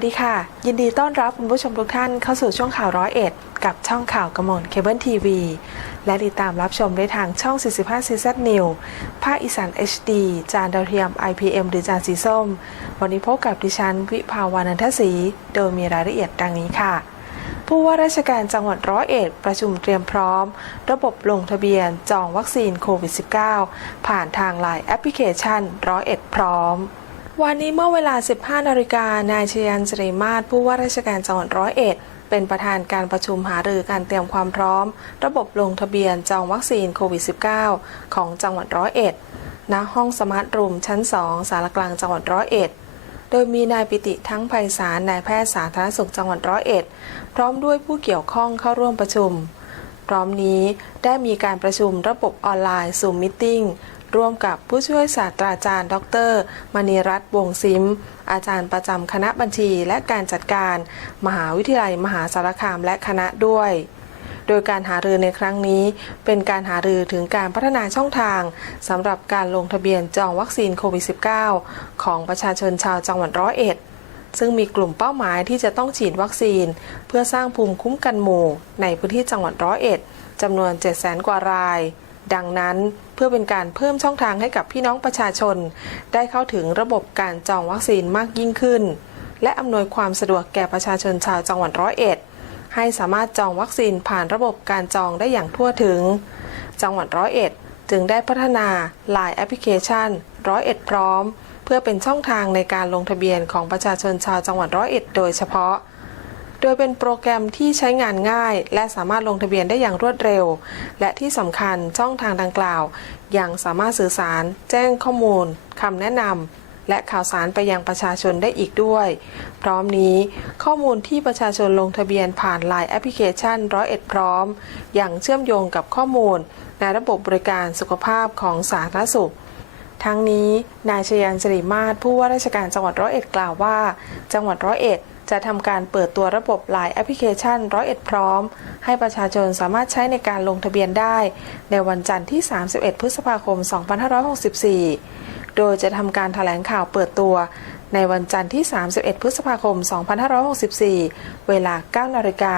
สดีค่ะ ยินดีต้อนรับคุณผู้ชมทุกท่านเข้าสู่ช่วงข่าวร้อยเอ็ดกับช่องข่าวกระมวลเคเบิลทีวีและติดตามรับชมได้ทางช่อง 45 CZ New ภาคอีสาน HD จานดาวเทียม IPM หรือจานสีส้ม วันนี้พบกับดิฉันวิภาวานันทศรีโดยมีรายละเอียดดังนี้ค่ะ ผู้ว่าราชการจังหวัดร้อยเอ็ดประชุมเตรียมพร้อม ระบบลงทะเบียนจองวัคซีนโควิด -19 ผ่านทางไลน์แอปพลิเคชันร้อยเอ็ดพร้อม วันนี้เมื่อเวลา 15 นาฬิกา นายชยันจริมาศผู้ว่าราชการจังหวัดร้อยเอ็ด เป็นประธานการประชุมหารือการเตรียมความพร้อม ระบบลงทะเบียนจองวัคซีนโควิด -19 ของจังหวัดร้อยเอ็ด ณ ห้องสมาร์ทรูมชั้น 2 สารกลางจังหวัดร้อยเอ็ด โดยมีนายปิติทั้งไพศาล นายแพทย์สาธารณสุขจังหวัดร้อยเอ็ด พร้อมด้วยผู้เกี่ยวข้องเข้าร่วมประชุม พร้อมนี้ได้มีการประชุมระบบออนไลน์ซูมมิทติ้ง ร่วมกับผู้ช่วยศาสตราจารย์ ดร มณีรัตน์วงซิม อาจารย์ประจำคณะบัญชีและการจัดการ มหาวิทยาลัยมหาสารคามและคณะด้วยโดยการหารือในครั้งนี้เป็นการหารือถึงการพัฒนาช่องทางสำหรับการลงทะเบียนจองวัคซีนโควิด -19 ของประชาชนชาวจังหวัดร้อยเอ็ด ซึ่งมีกลุ่มเป้าหมายที่จะต้องฉีดวัคซีน เพื่อสร้างภูมิคุ้มกันหมู่ในพื้นที่จังหวัดร้อยเอ็ดจำนวน 7 0 0 0 0 0 กว่าราย ดังนั้น เพื่อเป็นการเพิ่มช่องทางให้กับพี่น้องประชาชน ได้เข้าถึงระบบการจองวัคซีนมากยิ่งขึ้น และอำนวยความสะดวกแก่ประชาชนชาวจังหวัดร้อยเอ็ดให้สามารถจองวัคซีนผ่านระบบการจองได้อย่างทั่วถึง จังหวัดร้อยเอ็ดจึงได้พัฒนา Line แอปพลิเคชันร้อยเอ็ดพร้อม เพื่อเป็นช่องทางในการลงทะเบียนของประชาชนชาวจังหวัดร้อยเอ็ดโดยเฉพาะ โดยเป็นโปรแกรมที่ใช้งานง่าย และสามารถลงทะเบียนได้อย่างรวดเร็ว และที่สำคัญช่องทางดังกล่าว ยังสามารถสื่อสาร แจ้งข้อมูลคำแนะนำและข่าวสารไปยังประชาชนได้อีกด้วย พร้อมนี้ ข้อมูลที่ประชาชนลงทะเบียนผ่าน Line แอปพลิเคชันร้อยเอ็ดพร้อมอย่างเชื่อมโยงกับข้อมูล ในระบบบริการสุขภาพของสาธารณสุขทั้งนี้ นายชยันสิริมาศผู้ว่าราชการจังหวัดร้อยเอ็ดกล่าวว่า จังหวัดร้อยเอ็ด จะทำการเปิดตัวระบบ Line แอปพลิเคชันร้อยเอ็ดพร้อม ให้ประชาชนสามารถใช้ในการลงทะเบียนได้ ในวันจันทร์ที่ 31 พฤษภาคม 2564 โดยจะทำการถแถลงข่าวเปิดตัว ในวันจันทร์ที่ 31 พฤษภาคม 2564 เวลา 9 นาฬิกา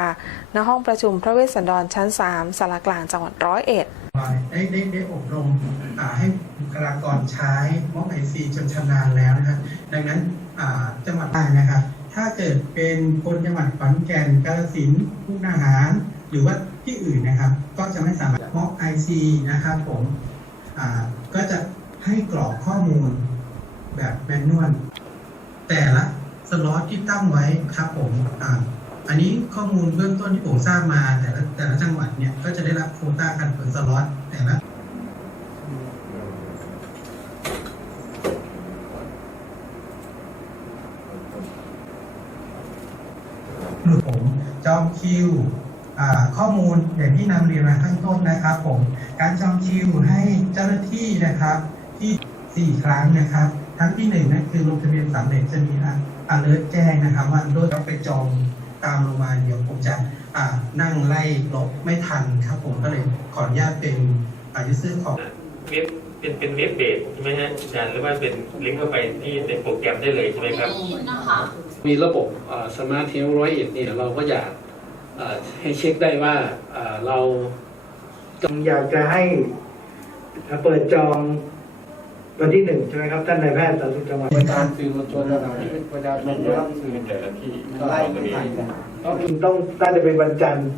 ณห้องประชุมพระเวสสันดรชั้น 3สารกลางจังหวัดร้อยเอ็ดได้ได้ได้อบรมให้บุคลากรใช้ม็อกไอซีจนชำนาญแล้วนะครับดังนั้นจังหวัดใต้นะครับ ถ้าเกิดเป็นคนจังหวัดขอนแก่นกาฬสินธุ์มุกดาหาร หรือว่าที่อื่นนะครับ ก็จะไม่สามารถม็อกไอซีนะครับผมก็จะให้กรอกข้อมูลแบบแมนนวลแต่ละสล็อตที่ตั้งไว้ครับผมอ,อันนี้ข้อมูลเบื้องต้นที่ผมทราบมา แต่ละแต่ละจังหวัดเนี่ยก็จะได้รับโคต้าการเปิดสล็อตแต่ละ ผมจองคิวอ่าข้อมูลอย่างที่นำเรียนมาข้างต้นนะครับ ผมการจองคิวให้เจ้าหน้าที่นะครับ ที่ 4 ครั้งนะครับครั้งที่หนึ่งนั่นคือลงทะเบียนสำเร็จจะมีอันเลิแจ้งนะครับ ว่าโดยเราไปจองตามลงมาเดี๋ยวผมจะอ่านั่งไล่ลบไม่ทันครับ ผมก็เลยขออนุญาตเป็นอายุซื้อของเว็บเป็นเป็นเว็บเบสใช่ไหมฮะอาจารย์หรือว่าเป็นลิงก์เข้าไปที่ในโปรแกรมได้เลยใช่ไหมครับนะคะ มีระบบสมาร์ทเทลร้อยเอ็ดเนี่ยเราก็อยากเอ่อให้เช็คได้ว่าเอ่อเราอยากจะให้เปิดจองวันที่หนึ่งใช่ไหมครับ ท่านนายแพทย์สาธารณสุขจังหวัดการสื่อมวลชนระดับประชาชนรับสื่อแต่ละที่ไล่ไม่ทันกันก็ต้องน่าจะเป็นวันจันทร์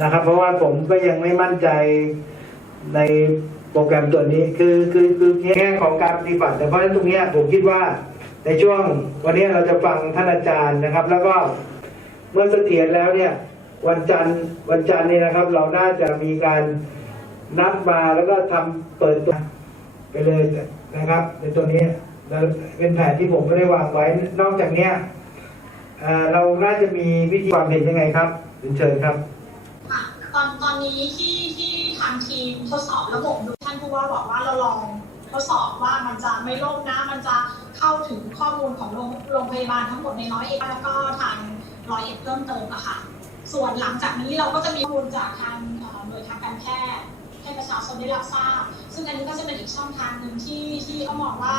นะครับ เพราะว่าผมก็ยังไม่มั่นใจในโปรแกรมตัวนี้คือคือคือแง่ของการปฏิบัติแต่เพราะฉะนั้นตรงเนี้ยผมคิดว่า ในช่วงวันนี้เราจะฟังท่านอาจารย์นะครับ แล้วก็เมื่อเสถียรแล้วเนี่ยวันจันทร์วันจันทร์นี่นะครับ เราน่าจะมีการนัดมาแล้วก็ทำเปิดตัวไปเลยนะครับ ในตัวนี้แล้วเป็นแผนที่ผมไม่ได้วางไว้ นอกจากเนี้ยเเราน่าจะมีวิธีความเห็นยังไงครับเเชิญครับตอนตอนนี้ที่ที่ทางทีมทดสอบระบบดูท่านผู้ว่าบอกว่าเราลอง ทดสอบว่ามันจะไม่ล่มนะ มันจะเข้าถึงข้อมูลของโรงโรงพยาบาลทั้งหมดในร้อยเอ็ดแล้วก็ทางร้อยเอ็ดเพิ่มเติมอะค่ะ ส่วนหลังจากนี้เราก็จะมีข้อมูลจากทางเอ่อหน่วยทางการแพทย์ให้ประชาชนได้รับทราบ ซึ่งอันนี้ก็จะเป็นอีกช่องทางหนึ่งที่ที่เขามองว่า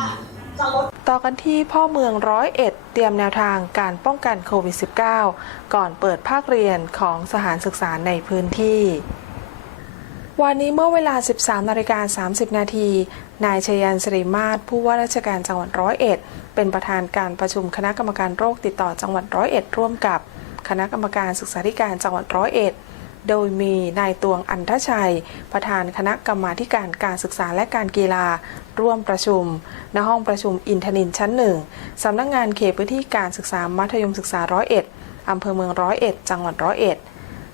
จะลดต่อกันที่พ่อเมืองร้อยเอ็ดเตรียมแนวทางการป้องกันโควิด -19 ก่อนเปิดภาคเรียนของสถานศึกษาในพื้นที่ วันนี้เมื่อเวลา 13นาฬิกา30 นาที นายชยันสริมาศผู้ว่าราชการจังหวัดร้อยเอ็ด เป็นประธานการประชุมคณะกรรมการโรคติดต่อจังหวัดร้อยเอ็ดร่วมกับคณะกรรมการศึกษาธิการจังหวัดร้อยเอ็ด โดยมีนายตวงอันทชัย ประธานคณะกรรมาการการศึกษาและการกีฬา ร่วมประชุม ณห้องประชุมอินทนินชั้นหนึ่งสำนักงานเขตพื้นที่การศึกษามัธยมศึกษาร้อยเอ็ดอำเภอเมืองร้อยเอ็ดจังหวัดร้อยเอ็ด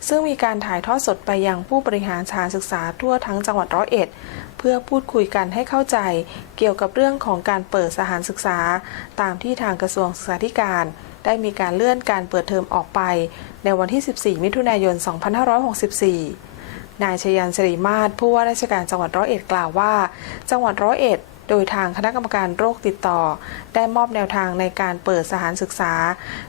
ซึ่งมีการถ่ายทอดสดไปยังผู้บริหารสถานศึกษาทั่วทั้งจังหวัดร้อยเอ็ด พื่อพูดคุยกันให้เข้าใจเกี่ยวกับเรื่องของการเปิดสถานศึกษา ตามที่ทางกระทรวงศึกษาธิการ ได้มีการเลื่อนการเปิดเทอมออกไป ในวันที่ 14 มิถุนายน 2564 นายชยันสรีมาศผู้ว่าราชการจังหวัดร้อยเอ็ดกล่าวว่า จังหวัดร้อยเอ็ดโดยทางคณะกรรมการโรคติดต่อ ได้มอบแนวทางในการเปิดสถานศึกษา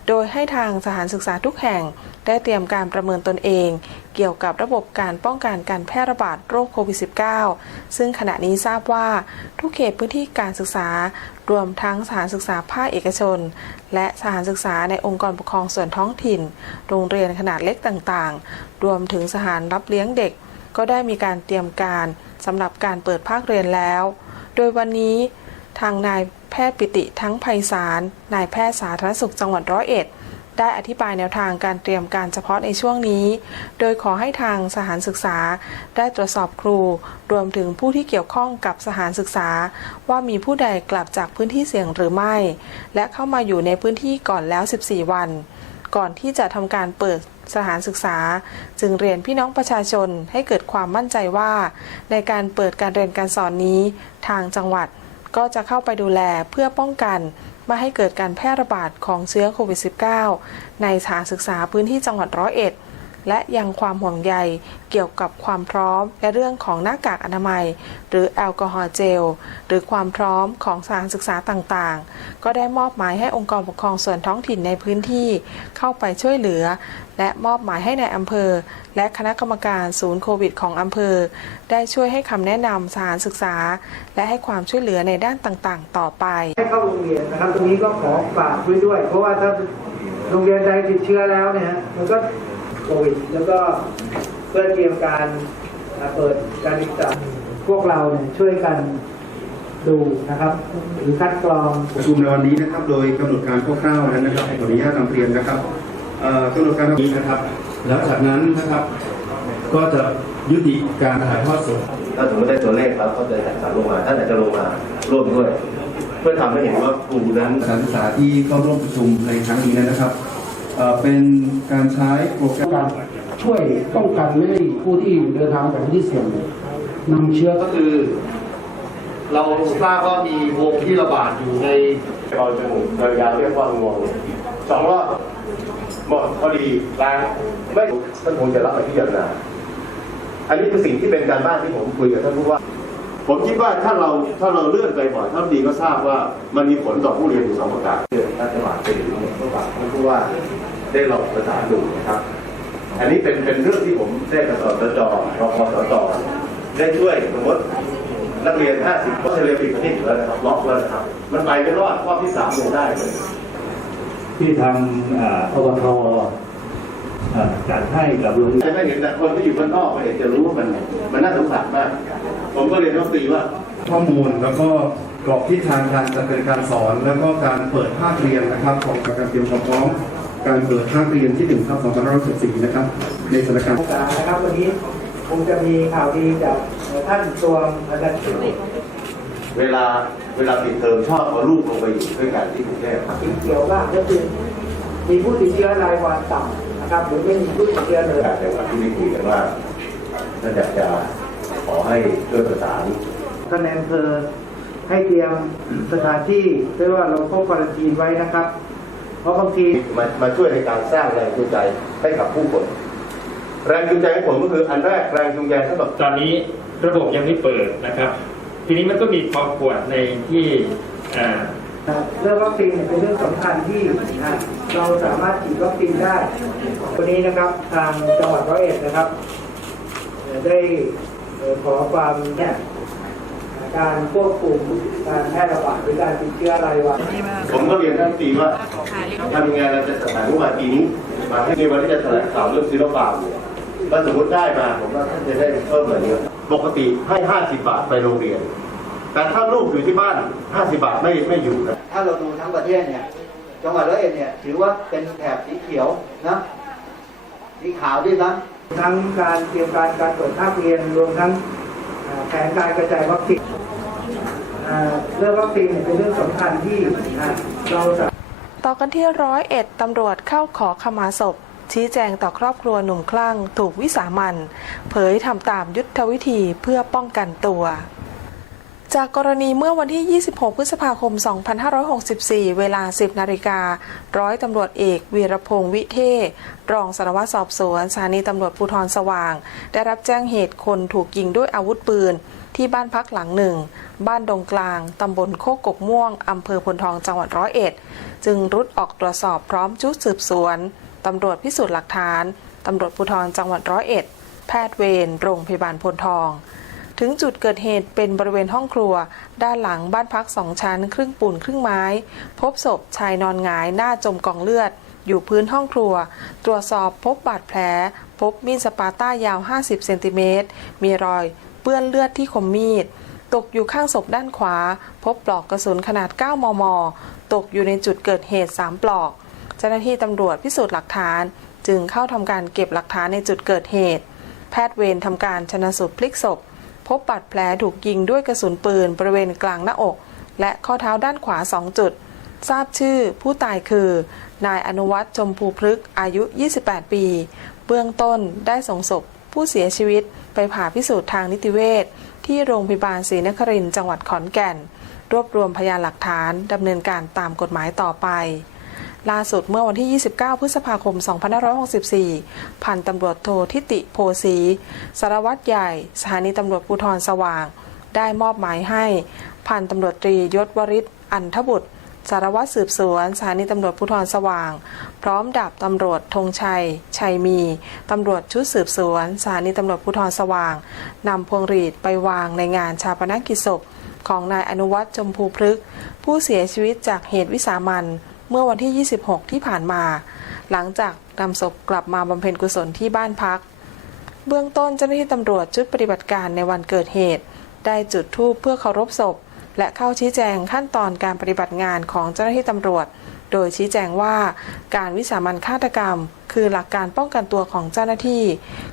โดยให้ทางสถานศึกษาทุกแห่ง ได้เตรียมการประเมินตนเอง เกี่ยวกับระบบการป้องกันการแพร่ระบาดโรคโควิด -19 ซึ่งขณะนี้ทราบว่าทุกเขตพื้นที่การศึกษารวมทั้งสถานศึกษาภาคเอกชน และสถานศึกษาในองค์กรปกครองส่วนท้องถิ่น โรงเรียนขนาดเล็กต่างๆ รวมถึงสถานรับเลี้ยงเด็ก ก็ได้มีการเตรียมการสำหรับการเปิดภาคเรียนแล้ว โดยวันนี้ทางนายแพทย์ปิติทั้งไพศาล นายแพทย์สาธารณสุขจังหวัดร้อยเอ็ด ได้อธิบายแนวทางการเตรียมการเฉพาะในช่วงนี้ โดยขอให้ทางสถานศึกษาได้ตรวจสอบครู รวมถึงผู้ที่เกี่ยวข้องกับสถานศึกษา ว่ามีผู้ใดกลับจากพื้นที่เสี่ยงหรือไม่ และเข้ามาอยู่ในพื้นที่ก่อนแล้ว 14 วัน ก่อนที่จะทำการเปิดสถานศึกษา จึงเรียนพี่น้องประชาชนให้เกิดความมั่นใจว่า ในการเปิดการเรียนการสอนนี้ ทางจังหวัดก็จะเข้าไปดูแลเพื่อป้องกัน ไม่ให้เกิดการแพร่ระบาดของเชื้อโควิด -19 ในสถานศึกษาพื้นที่จังหวัดร้อยเอ็ด และยังความห่วงใยเกี่ยวกับความพร้อมและเรื่องของหน้ากากอนามัย หรือแอลกอฮอล์เจล หรือความพร้อมของสถานศึกษาต่างๆ ก็ได้มอบหมายให้องค์กรปกครองส่วนท้องถิ่นในพื้นที่เข้าไปช่วยเหลือ และมอบหมายให้ในอำเภอ และคณะกรรมการศูนย์โควิดของอำเภอ ได้ช่วยให้คำแนะนำสถานศึกษา และให้ความช่วยเหลือในด้านต่างๆ ต่อไปให้เข้าโรงเรียนนะครับตรงนี้ก็ขอฝากไว้ด้วย เพราะว่าถ้าโรงเรียนใดติดเชื้อแล้วเนี่ยมันก็ โควิด แล้วก็เพื่อเตรียมการเปิดการศึกษาพวกเราเนี่ยช่วยกันดูนะครับหรือคัดกรองประชุมในวันนี้นะครับ โดยกำหนดการคร่าวๆนั้นนะครับขออนุญาตนำเรียนนะครับเอ่อกำหนดการนี้นะครับ แล้วจากนั้นนะครับ ก็จะยุติการถ่ายทอดสดถ้าสมมติได้ตัวเลขแล้วเขาจะจัดสรรลงมาท่านอาจจะลงมาร่วมด้วย เพื่อทำให้เห็นว่าครูนั้นสถานศึกษาที่เข้าร่วมประชุมในครั้งนี้นะครับ เป็นการใช้โปรแกรมช่วยป้องกันไม่ให้ผู้ที่เดินทางไปที่เสี่ยงนำเชื้อก็คือ เราทราบว่ามีวงที่ระบาดอยู่ในเราจมูกโดยยาเรียกว่างวงสองรอบหมดพอดีล้างไม่ท่านคงจะรับมาที่ยานาอันนี้คือสิ่งที่เป็นการบ้านที่ผมคุยกับท่านผู้ว่า ผมคิดว่าถ้าเราถ้าเราเลื่อนไปบ่อยท่านดีก็ทราบว่ามันมีผลต่อผู้เรียนอยู่สองประการเรื่องท่านจังหวัดเป็นหรือผู้ว่าท่านผู้ว่าได้ลองประสานดูนะครับ อันนี้เป็นเป็นเรื่องที่ผมได้กับสตจรพสตได้ช่วยสมมตินักเรียน 50ก็เฉลี่ยปีกประเทศอยู่แล้วนะครับล็อกแล้วนะครับ มันไปไม่รอดรอบที่สามยังได้เลยที่ทางอ่าอบทอ่า จัดให้กับโรงเรียนจะไม่เห็นแต่คนที่อยู่ข้างนอกไม่เห็นจะรู้ว่ามันมันน่าสงสารมาก ผมก็เรียนรัฐมนตรีว่าข้อมูลแล้วก็กรอบทิศทางการดำเนินการสอน แล้วก็การเปิดภาคเรียนนะครับของการเตรียมความพร้อมการเปิดภาคเรียนที่1ทับ2564นะครับ ในสถานการณ์ศึกษานะครับวันนี้คงจะมีข่าวดีจากท่านตวงอาจารย์เวลาเวลาปิดเทอมชอบเอาลูกลงไปอยู่ด้วยกันที่กรุงเทพสีเขียวบ้างก็คือมีผู้ติดเชื้อรายวันต่ำ นะครับหรือไม่มีผู้ติดเชื้อเลยแต่จังหวัดที่ได้คุยกันว่าท่านอยากจะขอให้ช่วยประสานคะแนนอำเภอให้เตรียมสถานที่เพื่อว่าเราเข้าควอรันทีนไว้นะครับ เพราะบางทีมามาช่วยในการสร้างแรงจูงใจให้กับผู้คนแรงจูงใจของผมก็คืออันแรกแรงจูงใจสำหรับตอนนี้ระบบยังไม่เปิดนะครับ ทีนี้มันก็มีความปวดในที่อ่า เรื่องวัคซีนเป็นเรื่องสำคัญที่อะเราสามารถฉีดวัคซีนได้วันนี้นะครับทางจังหวัดร้อยเอ็ดนะครับ ได้ขอความเนี่ยการควบคุมการแพร่ระบาดหรือการติดเชื้อรายวันผมก็เรียนท่านตีว่าทำยังไงเราจะสถานว่าปีนี้มาให้ในวันที่จะแถลงข่าวเรื่องซีโร่ฟาร์มเนี่ยถ้าสมมติได้มาผมว่าท่านจะได้เพิ่มแบบนี้ปกติให้ 50 บาทไปโรงเรียน แต่ถ้าลูกอยู่ที่บ้าน 50 บาทไม่ไม่อยู่นะถ้าเราดูทั้งประเทศเนี่ยจังหวัดร้อยเอ็ดเนี่ยถือว่าเป็นแถบสีเขียวนะสีขาวด้วยนะทั้งการเตรียมการการเปิดภาคเรียนรวมทั้งเอ่อแผนการกระจายวัคซีนเอ่อเรื่องวัคซีนเนี่ยเป็นเรื่องสำคัญที่อะเราจะต่อกันที่ร้อยเอ็ดตำรวจเข้าขอขมาศพ ชี้แจงต่อครอบครัวหนุ่มคลั่ง ถูกวิสามันเผยทำตามยุทธวิธีเพื่อป้องกันตัว จากกรณีเมื่อวันที่ 26 พฤษภาคม 2564 เวลา 10 นาฬิกา ร้อยตำรวจเอกวีรพงศ์วิเทศ รองสารวัตรสอบสวนสถานีตำรวจภูธรสว่าง ได้รับแจ้งเหตุคนถูกยิงด้วยอาวุธปืน ที่บ้านพักหลังหนึ่ง บ้านดงกลาง ตำบลโคกกกม่วง อำเภอพลทอง จังหวัดร้อยเอ็ด จึงรุดออกตรวจสอบพร้อมชุดสืบสวน ตำรวจพิสูจน์หลักฐาน ตำรวจภูธรจังหวัดร้อยเอ็ด แพทย์เวร โรงพยาบาลพลทอง ถึงจุดเกิดเหตุเป็นบริเวณห้องครัว ด้านหลังบ้านพักสองชั้น ครึ่งปูนครึ่งไม้ พบศพชายนอนหงายหน้าจมกองเลือด อยู่พื้นห้องครัว ตรวจสอบพบบาดแผล พบมีดสปาต้ายาว 50 เซนติเมตร มีรอยเปื้อนเลือดที่คมมีด ตกอยู่ข้างศพด้านขวา พบปลอกกระสุนขนาด 9 มม ตกอยู่ในจุดเกิดเหตุ 3 ปลอก เจ้าหน้าที่ตำรวจพิสูจน์หลักฐาน จึงเข้าทำการเก็บหลักฐานในจุดเกิดเหตุ แพทย์เวรทำการชนะสูตรพลิกศพ พบบาดแผลถูกยิงด้วยกระสุนปืนบริเวณกลางหน้าอก และข้อเท้าด้านขวา 2 จุด ทราบชื่อผู้ตายคือ นายอนุวัฒน์จมพูพฤกษ์อายุ 28 ปี เบื้องต้นได้ส่งศพผู้เสียชีวิตไปผ่าพิสูจน์ทางนิติเวชที่โรงพยาบาลศรีนครินทร์จังหวัดขอนแก่น รวบรวมพยานหลักฐานดำเนินการตามกฎหมายต่อไป ล่าสุดเมื่อวันที่ 29 พฤษภาคม 2564 พันตำรวจโททิติโพสีสารวัตรใหญ่ สถานีตำรวจภูธรสว่าง ได้มอบหมายให้ พันตำรวจตรียศวริศอันทบุตร สารวัตรสืบสวน สถานีตำรวจภูธรสว่าง พร้อมดาบตำรวจธงชัย ชัยมี ตำรวจชุดสืบสวน สถานีตำรวจภูธรสว่าง นำพวงหรีดไปวางในงานชาปนกิจศพของนายอนุวัฒน์จมพูพฤกษ์ผู้เสียชีวิตจากเหตุวิสามัน เมื่อวันที่ 26 ที่ผ่านมา หลังจากนำศพกลับมาบำเพ็ญกุศลที่บ้านพัก เบื้องต้นเจ้าหน้าที่ตำรวจชุดปฏิบัติการในวันเกิดเหตุ ได้จุดธูปเพื่อเคารพศพ และเข้าชี้แจงขั้นตอนการปฏิบัติงานของเจ้าหน้าที่ตำรวจ โดยชี้แจงว่าการวิสามันฆาตกรรม คือหลักการป้องกันตัวของเจ้าหน้าที่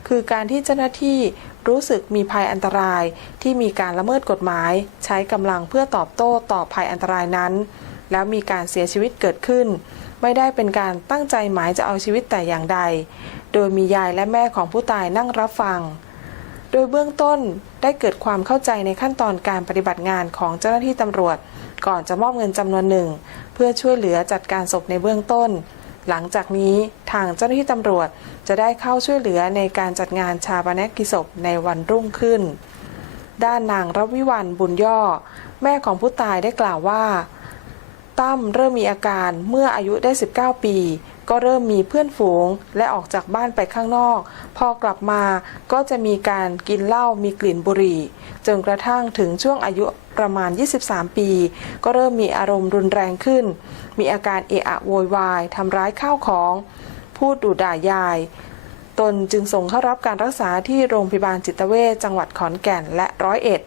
คือการที่เจ้าหน้าที่รู้สึกมีภัยอันตรายที่มีการละเมิดกฎหมาย ใช้กำลังเพื่อตอบโต้ต่อภัยอันตรายนั้น แล้วมีการเสียชีวิตเกิดขึ้น ไม่ได้เป็นการตั้งใจหมายจะเอาชีวิตแต่อย่างใด โดยมียายและแม่ของผู้ตายนั่งรับฟัง โดยเบื้องต้นได้เกิดความเข้าใจในขั้นตอนการปฏิบัติงานของเจ้าหน้าที่ตำรวจ ก่อนจะมอบเงินจำนวนหนึ่ง เพื่อช่วยเหลือจัดการศพในเบื้องต้น หลังจากนี้ทางเจ้าหน้าที่ตำรวจจะได้เข้าช่วยเหลือในการจัดงานชาปนกิจศพในวันรุ่งขึ้นด้านนางรวิวันบุญย่อ แม่ของผู้ตายได้กล่าวว่า ตั้มเริ่มมีอาการเมื่ออายุได้ 19 ปี ก็เริ่มมีเพื่อนฝูงและออกจากบ้านไปข้างนอก พอกลับมาก็จะมีการกินเหล้ามีกลิ่นบุหรี่จนกระทั่งถึงช่วงอายุประมาณ 23 ปี ก็เริ่มมีอารมณ์รุนแรงขึ้น มีอาการเอะอะโวยวายทำร้ายข้าวของ พูดดุด่ายาย ตนจึงส่งเข้ารับการรักษาที่โรงพยาบาลจิตเวชจังหวัดขอนแก่นและร้อยเอ็ด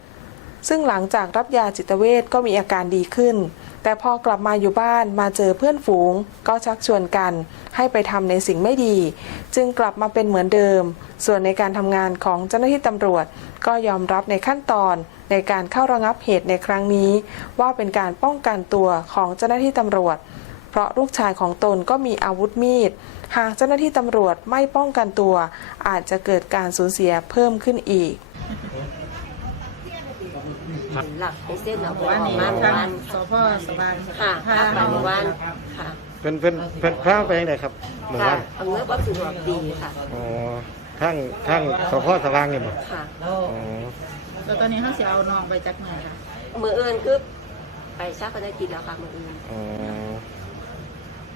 ซึ่งหลังจากรับยาจิตเวชก็มีอาการดีขึ้น แต่พอกลับมาอยู่บ้านมาเจอเพื่อนฝูง ก็ชักชวนกัน ให้ไปทำในสิ่งไม่ดี จึงกลับมาเป็นเหมือนเดิม ส่วนในการทำงานของเจ้าหน้าที่ตำรวจ ก็ยอมรับในขั้นตอนในการเข้าระงับเหตุในครั้งนี้ ว่าเป็นการป้องกันตัวของเจ้าหน้าที่ตำรวจ เพราะลูกชายของตนก็มีอาวุธมีด หากเจ้าหน้าที่ตำรวจไม่ป้องกันตัว อาจจะเกิดการสูญเสียเพิ่มขึ้นอีก หลักไปเส้นเอาไปออกมาเมื่อวานสพสบานค่ะพาไปเมื่อวานค่ะเป็นเป็นเป็นพาไปยังไงครับหมู่ค่ะบ้านอำนวยความสะดวกดีค่ะ อ๋อทั้งทั้งสพสว่างเนี่ยบ่ค่ะ อ๋อแล้วตอนนี้เขาจะเอาน้องไปจากไหนคะมืออื่นคือไปชาปนกิจแล้วค่ะมืออื่นอ๋อ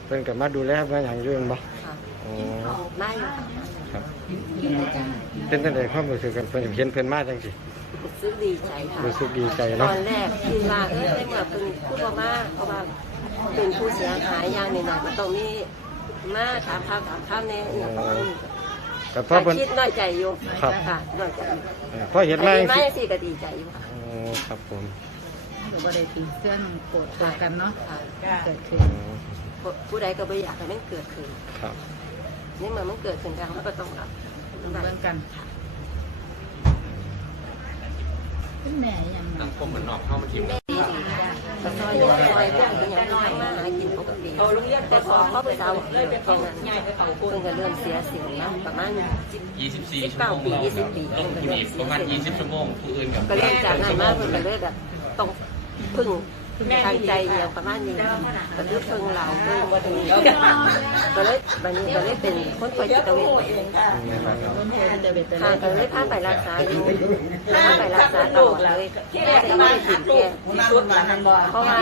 เป็นกับมาดูแลมาอย่างอยืนบ่ค่ะอ๋อมาอยู่ค่ะครับเป็นตั้งแต่ความรู้สึกกันเพิ่นเห็นเพิ่นมาจังสิ รู้สึกดีใจค่ะรู้สึกดีใจตเนาะอนแรกคิดว่าเออได้เมื่อเป็นผู้บ่มาเพราะว่าเป็นผู้เสียหายอย่างหนึ่งๆก็ต้องมีมาถามข้าวถามข้าวแน่อย่างประมาณนี้แต่พ่อก็เพิ่น คิดน้อยใจอยู่ครับ ค่ะน้อยใจอยู่เอ่อพ่อเห็นแต่มาดีจังมาซี่จังซี่ก็ดีใจอยู่ค่ะ โอ้ครับผมหรือว่าได้ตีเสื้อหนุ่มโกรธตัวกันเนาะค่ะเกิดขึ้อ๋นอผู้ใดก็ไม่อยากให้มันเกิดขึ้นครับ นี่เมื่อมันเกิดขึ้นแล้วมันก็ต้องรับดูเรื่องกัน ขึ้นแม่ยังไง สังคมเหมือนนอกเข้ามาทีมแม่ดีดีก็ซอยซอยเพื่อนเขางทำมาหากินปกติแต่พอเขาไปเขาแค่นั้นก็เริ่มเสียสิ่งนะประมาณ 24 ชั่วโมงปียี่สิบต้องมีประมาณ 20 ชั่วโมงผู้อื่นกับ ก็เริ่มจากนั้นมาเพิ่นก็เลยแบบต้องพึ่ง ทางใจเดียวประมาณนี้ก็คือพึ่งเราพึ่งวัตถุก็เลยบัดนี้ก็เลยเป็นคนป่วยจิตเวชต้นโพธิ์จะเป็นตัวค่ะเลขก็เลยพาไปรักษาอยู่พาไปรักษาตลอดเลยไม่ได้ไม่ได้กินแก่เพราะว่า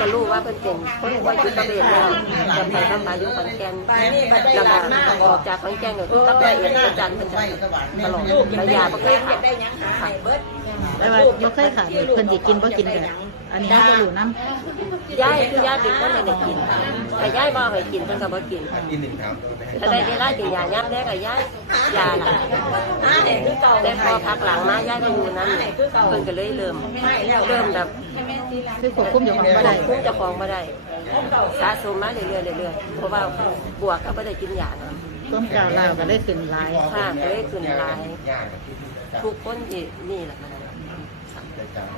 ก็รู้ว่าเพิ่นเป็นคนป่วยจิตเวชแล้วจะไปทำบาอยู่ขอนแก่นแล้วก็ออกจากขอนแก่นก็ต้องไปเอ็นประจันเพิ่นจะตลอดระยะบ่เคยขาดค่ะแต่ว่าบ่เคยขาดเพิ่นสิกินบ่กินกัน อันนี้เราบ่รู้นำยายคือยายเป็นคนให้ได้กินแต่ยายบ่ให้กินเพิ่นก็บ่กินกินหนึ่งแถ้าได้เวลากินยายามแรกก็ยายยาล่ะแต่พอพักหลังมายายก็อยู่นั้นเพิ่นก็เลยเริ่มเริ่มแบบคือควบคุมเจ้าของบ่ได้คุ้มเจ้าของบ่ได้สะสมมาเรื่อยๆเรื่อยๆเพราะว่าบวกก็บ่ได้กินยานะต้มกาวลาวก็เลยขึ้นหลาย ค่ะก็เลยขึ้นหลายทุกคนที่นี่แหละมัน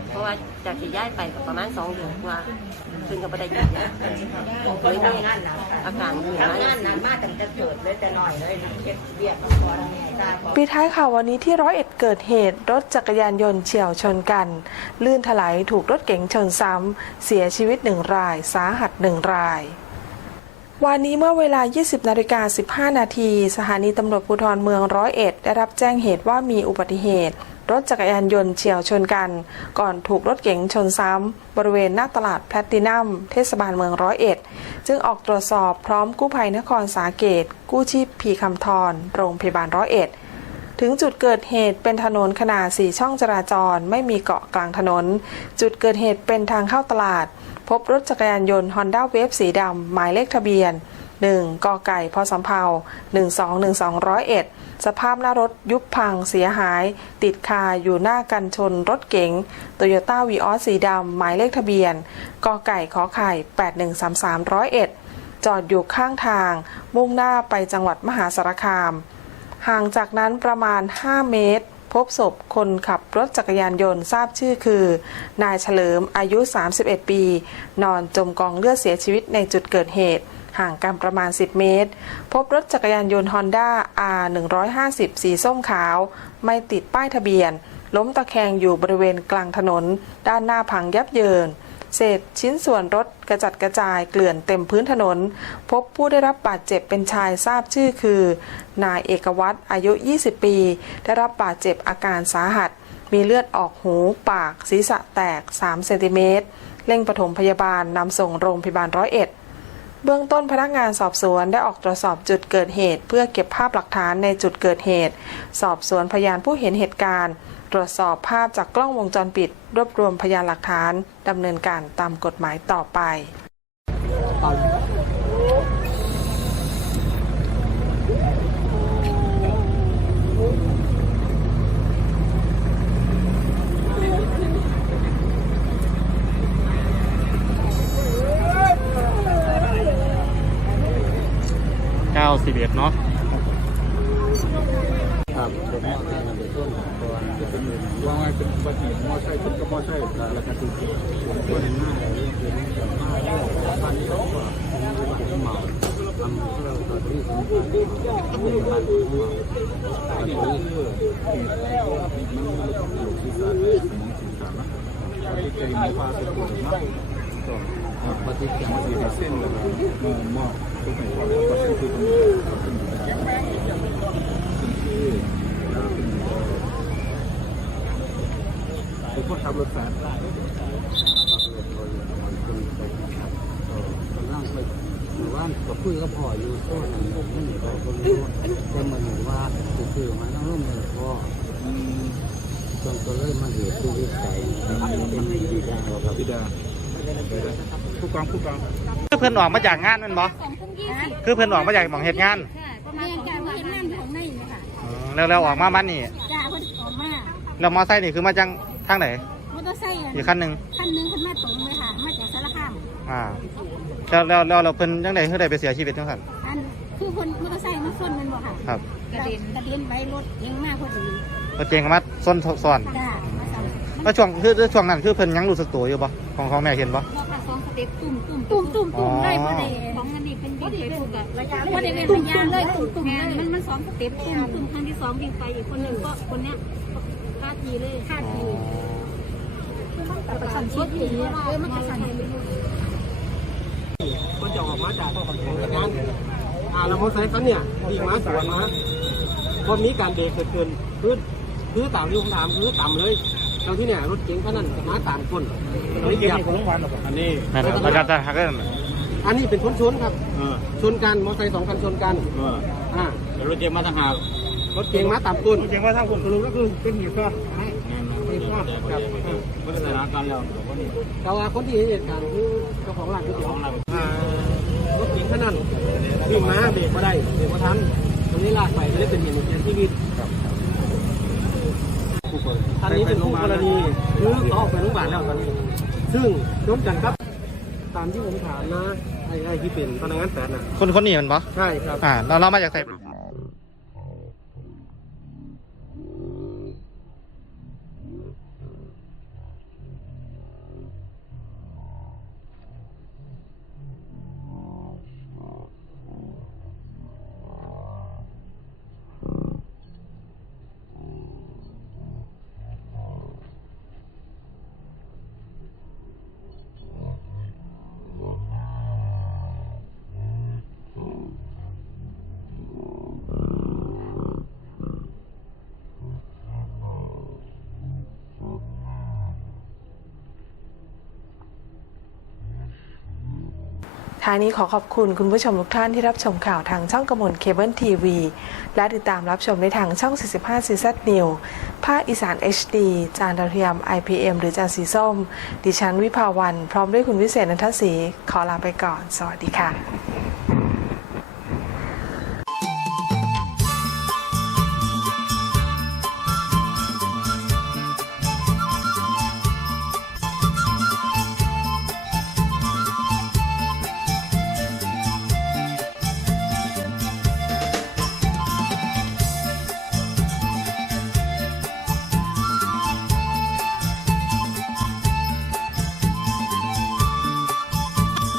เพราะว่าจากที่ย้ายไปก็ประมาณ2เดือนกว่าเพิ่นก็บ่ได้กินยาเลยมีอาการขึ้นมาอย่างนี้ปีท้ายข่าววันนี้ที่ร้อยเอ็ดเกิดเหตุ รถจักรยานยนต์เฉี่ยวชนกัน ลื่นถลายถูกรถเก๋งชนซ้ำเสียชีวิตหนึ่งราย สาหัสหนึ่งราย วันนี้เมื่อเวลา 20 นาฬิกา 15 นาที สถานีตำรวจภูธรเมืองร้อยเอ็ดได้รับแจ้งเหตุว่ามีอุบัติเหตุ รถจักรยานยนต์เฉี่ยวชนกัน ก่อนถูกรถเก๋งชนซ้ำ บริเวณหน้าตลาดแพลตตินัม เทศบาลเมืองร้อยเอ็ด จึงออกตรวจสอบพร้อมกู้ภัยนครสาเกต กู้ชีพพีคำทร โรงพยาบาลร้อยเอ็ด ถึงจุดเกิดเหตุเป็นถนนขนาด 4 ช่องจราจร ไม่มีเกาะกลางถนน จุดเกิดเหตุเป็นทางเข้าตลาด พบรถจักรยานยนต์ Honda Wave สีดำ หมายเลขทะเบียน 1 กไก่พสำเภา1212ร้อยเอ็ดสภาพหน้ารถยุบพังเสียหาย ติดคาอยู่หน้ากันชนรถเก๋งโตโยต้าวีออสสีดำ หมายเลขทะเบียน กไก่ขอไข่ 8133ร้อยเอ็ดจอดอยู่ข้างทาง มุ่งหน้าไปจังหวัดมหาสารคาม ห่างจากนั้นประมาณ 5 เมตร พบศพคนขับรถจักรยานยนต์ทราบชื่อคือ นายเฉลิมอายุ 31 ปี นอนจมกองเลือดเสียชีวิตในจุดเกิดเหตุ ห่างกันประมาณ 10 เมตร พบรถจักรยานยนต์ Honda R 150สีส้มขาว ไม่ติดป้ายทะเบียน ล้มตะแคงอยู่บริเวณกลางถนน ด้านหน้าพังยับเยิน เศษชิ้นส่วนรถกระจัดกระจายเกลื่อนเต็มพื้นถนน พบผู้ได้รับบาดเจ็บเป็นชายทราบชื่อคือ นายเอกวัตรอายุ 20 ปี ได้รับบาดเจ็บอาการสาหัส มีเลือดออกหูปาก ศีรษะแตก 3 เซนติเมตรเร่งปฐมพยาบาลนำส่งโรงพยาบาลร้อยเอ็ด เบื้องต้นพนักงานสอบสวนได้ออกตรวจสอบจุดเกิดเหตุ เพื่อเก็บภาพหลักฐานในจุดเกิดเหตุ สอบสวนพยานผู้เห็นเหตุการณ์ ตรวจสอบภาพจากกล้องวงจรปิด รวบรวมพยานหลักฐานดำเนินการตามกฎหมายต่อไป 91เนาะครับผมว่าการเป็นต้นก่อนจะเป็นว่าไงเป็นอุบัติเหตุมอไซค์ชนกับมอไซค์แล้วก็ถูกคนหน้าเลยคือไม่จะมาได้พันสองกว่าเมาทำให้เราตอนนี้สมควรทำให้พันเมาตอนนี้มันม่ต้องหลุดศีรษะเลยสมองศีรษะนะปฏิกิริยาฟ้าสุดเลยนะก็ปฏิกิริยาเส้นเลยมองมอ งทุกอย่างก็เส้นคือตรงนี้ผมก็ขับรถสายขับรถโดยมันคนไปขับก็นั่งไปหมู่บ้านก็คุยกับพ่ออยู่โซ่หนึ่งผมไม่หนีไปคนรู้แต่มันเห็นว่าคือมันต้องร่วมมือพ่อจนตัวเลยมันเหตุผู้วิสัยเป็นบิดาครับบิดาผู้กองผู้กองเพื่อนออกมาจากงานแมันบ่ คือเพื่อนออกมาจากหมองเหตุงานประมาณการว่าเห็นงานของในนี่ค่ะอืมแล้วแล้วออกมามันนี่จ้าเพิ่นออกมาแล้วมอไซค์นี่คือมาจากทางไหนมอเตอร์ไซค์อีกคันหนึ่งคันหนึงเพิ่นมาตรงเลยค่ะ มาจากสารคามอ่าแล้วแล้วแล้วเราเพิ่นจังไดคือได้ไปเสียชีวิตจังซั่นอันคือคนมอเตอร์ไซค์มาชนกันบ่ค่ะครับกระเด็นกระเด็นไปรถยังมากพอดีรถเก๋งก็มาส้นซ้อนจ้ามาสั่งแล้วช่วงคือคือช่วงนั้นคือเพิ่นยังรู้สึกตัวอยู่บ่ของของแม่เห็นบ่บ่ค่ะสองสเต็ปตุ่มตุ่มตุ่มตุ่มตุ่มได้บ่ได้ของอันนี้ เป็นดีเทปกับระยะบ่ได้เป็นระยะเลยตุ่มตุ่มเลยมันมันสองสเต็ปตุ่มตุ่มครั้งที่สองวิ่งไปอีกคนหนึงก็คนเนี้ยคาทีเลยคาทีประชันชิดทีเออมันประชันชิดมันจะออกมาจากงานอ่าแล้วมอเตอร์ไซค์เขาเนี่ยวิ่งมาสวนมาพอมีการเบรกเกิดขึ้นคือคือตามที่ผมถามคือต่ำเลยตอนที่เนี่ยรถเก๋งคันนั้นมาตามคนเลยเหยียบอันนี้นั่นน่ะแล้วก็จะหักกัน อันนี้เป็นคนชนครับชนกันมอเตอร์ไซค์สองคันชนกันอ่ารถเก๋งมาทางหากรถเก๋งมาตามคนรถเก๋งมาทางผมสรุปก็คือเป็นเหตุก็เหตุก็ครับมันเป็นสถานการณ์แล้วคนนี้แต่ว่าคนที่เห็นเหตุการณ์คือเจ้าของร้านก๋วยเตี๋ยวอ่ารถเก๋งคันนั้นวิ่งมาเบรกมาได้เบรกมาทันตรงนี้ลากไปไม่ได้เป็นเหตุเสียชีวิตอันนี้เป็นคู่กรณีหรือเขาออกไปโรงพยาบาลแล้วตอนนี้ ซึ่งร่วมกันครับ ตามที่ผมถามนะไอ้ไอ้ที่เป็นพนักงานแปดน่ะคนคนนี้แมันบ่ใช่ครับอ่าเราเรามาจากไส ท้ายนี้ขอขอบคุณคุณผู้ชมทุกท่านที่รับชมข่าวทางช่องกระมวลเคเบิลทีวี และติดตามรับชมได้ทางช่อง 45ซีซัดนิวภาคอีสาน HD จานดาวเทียม IPM หรือจานสีส้ม ดิฉันวิภาวัน พร้อมด้วยคุณวิเศษนันทศรีขอลาไปก่อน สวัสดีค่ะ